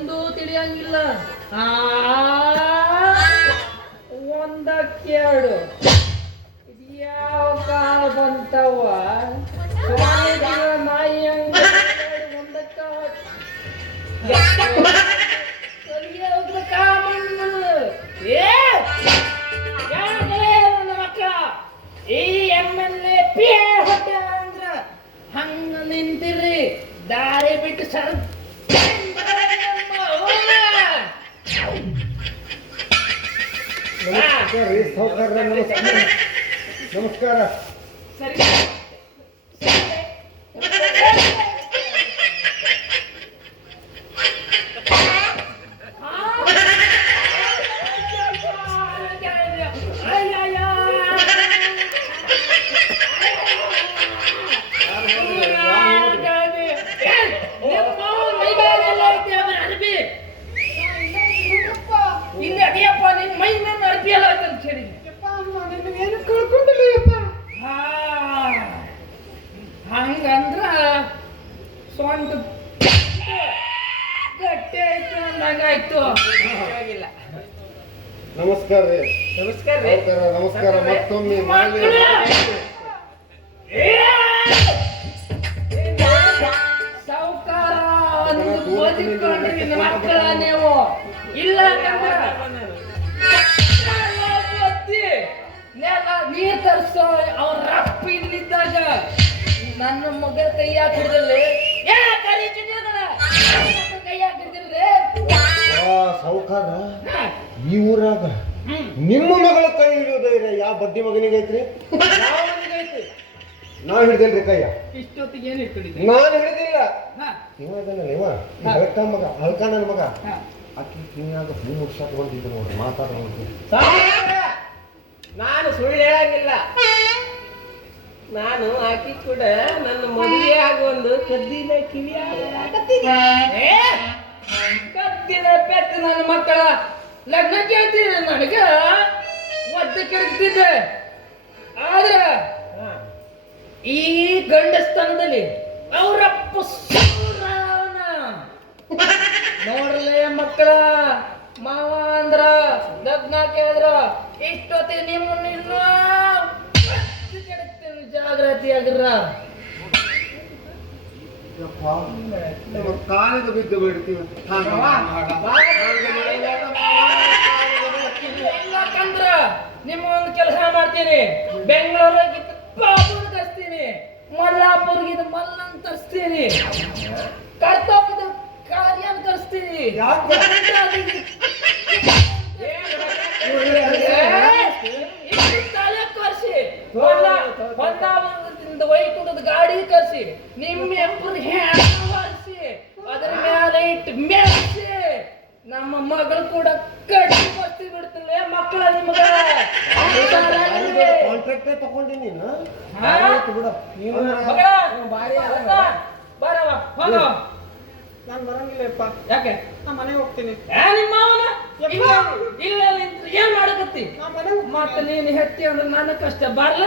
ಒಂದು ತಿಳಿಯಂಗಿಲ್ಲ. ಒಂದಕ್ಕೆರಡು ಇದ್ಯಾವ ಕಾಲ ಬಂತವ ನಾಯಿ ಹಂಗ ಒಂದಕ್ಕ ನನ್ನ ಮಕ್ಕಳ ಈ MLA ಹೊಟ್ಟೆ ಅಂದ್ರ ಹಂಗ ನಿಂತಿರ್ರಿ, ದಾರಿ ಬಿಟ್ಟು ಸರ್ ನಮಸ್ಕಾರ. ಸರಿ ಇಲ್ಲಿ ಅಡಿಯಪ್ಪ ನಿನ್ ಮೈ ಮೇಲೆ ಅರ್ಬಿ ಎಲ್ಲ ಅಂತ ಹೇಳಿ ಏನು ಕಳ್ಕೊಂಡಿಲ್ಲಪ್ಪ. ಹಂಗಂದ್ರ ಸೊಂಟ ಗಟ್ಟಿ ಆಯ್ತು ಅಂದಂಗಾಯ್ತು. ನಮಸ್ಕಾರ ರೀ. ನಮಸ್ಕಾರ ರೀ. ನಮಸ್ಕಾರ. ಮತ್ತೊಮ್ಮೆ ಸಾವುಕಾರ ಬದುಕೊಂಡ್ರಿ ಮಕ್ಕಳ ನೀವು. ಇಲ್ಲ ನೀರ್ ತರ್ಸೋ ಅವ್ರ ರಪ್ಪ ಇಲ್ಲಿದ್ದಾಗ ನನ್ನ ಮಗಳ ಕೈ ಹಾಕಿದ್ರಲ್ಲಿ ಕೈ ಹಾಕಿದ್ರಿ. ಸಾವುಕಾರ, ಈ ಊರಾಗ ನಿಮ್ಮ ಮಗಳ ಕೈ ಹಿಡಿಯೋದೈತೆ ಯಾವ ಬಡ್ಡಿ ಮಗನಿಗೆ ಐತ್ರಿ? ನಾವ್ ಹಿಡ್ದೇನ್ರಿ ಕೈಯ? ಇಷ್ಟೊತ್ತಿಗೆ ಏನ್ ಇಟ್ಕೊಂಡಿದ್ರಿ? ನಾನು ಹಿಡಿದಿಲ್ಲ. ಇವ ಹಳ್ಕ ಮಗ, ಹಳ್ಕ ನನ್ನ ಮಗ. ಅಕ್ಕಿ ಕಿವಿಯಾಗ ಹೂ ವರ್ಷ ಬಂದಿದ್ರು ನೋಡ್ರಿ, ಮಾತಾಡೋದು. ನಾನು ಸುಳ್ಳು ಹೇಳಂಗಿಲ್ಲ. ನಾನು ಆಕಿ ಕೂಡ ನನ್ನ ಮದುವೆ ಆಗೊಂದು ಕದ್ದಿನ ಕಿವಿ ಕದ್ದಿನ ಪೆಟ್ಟು ನನ್ನ ಮಕ್ಕಳ ಲಗ್ನ ಕೇಳ್ತೀನಿ. ನನಗ ಒದ್ದು ಕೆಡಗ್ತಿದ್ದೆ. ಆದ್ರ ಈ ಗಂಡಸ್ಥಾನದಲ್ಲಿ ಅವರಪ್ಪ ನೋಡ್ರಲೇ ಮಕ್ಕಳ, ಮಾವ ಅಂದ್ರ ಲಗ್ನ ಕೇಳಿದ್ರ ಇಷ್ಟೊತ್ತಿಗೆ ನಿಮ್ಮನ್ನಿಲ್ಲ ಕೆಡಗ್ತೀನಿ, ಜಾಗ್ರತೆ ಆಗಿರ. ಕಾಲಿಗೆ ಬಿದ್ದು ಬಿಡ್ತೀವಿ. ಯಾಕಂದ್ರ ನಿಮ್ಮ ಒಂದು ಕೆಲಸ ಮಾಡ್ತೀನಿ. ಬೆಂಗಳೂರಿಗೆ ಬಾಬುನ ತರಿಸ್ತೀನಿ, ಮಲ್ಲಾಪುರ್ಗಿದ ಮಲ್ಲನ್ ತರಿಸ್ತೀನಿ, ಕರ್ತವ್ಯದ ಕಾರ್ಯನ ತರಿಸ್ತೀನಿ. ತಲೆ ಕರ್ಸಿ ಹೊನ್ನಾವರದಿಂದ ವೈಕುಂಠದ ಗಾಡಿ ಕರ್ಸಿ ನಿಮ್ಮೆಬ್ಬರು ಹೊರಿಸಿ ಅದರ ಮೇಲೆ ಇಟ್ಟು ಮೆರ್ಸಿ ನಮ್ಮ ಮಗಳು ಕೂಡ ಕಟ್ಟಿ ಬಸ್ತಿ ಬಿಡ್ತಿಲ್ಲ ಮಕ್ಕಳ. ನಿಮಗ ಕಾಂಟ್ರಾಕ್ಟೇ ತಗೊಂಡಿ ನೀನು ಬರವ ಹೋಗ. ನಾನು ಬರಂಗಿಲ್ಲಪ್ಪ. ಯಾಕೆ? ನಾ ಮನೆಗೆ ಹೋಗ್ತೀನಿ. ನಿಮ್ಮ ಮಾವನ ಇಲ್ಲ ಏನ್ ಮಾಡಕತ್ತಿ? ಮತ್ತೆ ನೀನು ಹೆತ್ತಿ ಅಂದ್ರೆ ನನ್ನ ಕಷ್ಟ ಬರ್ಲ.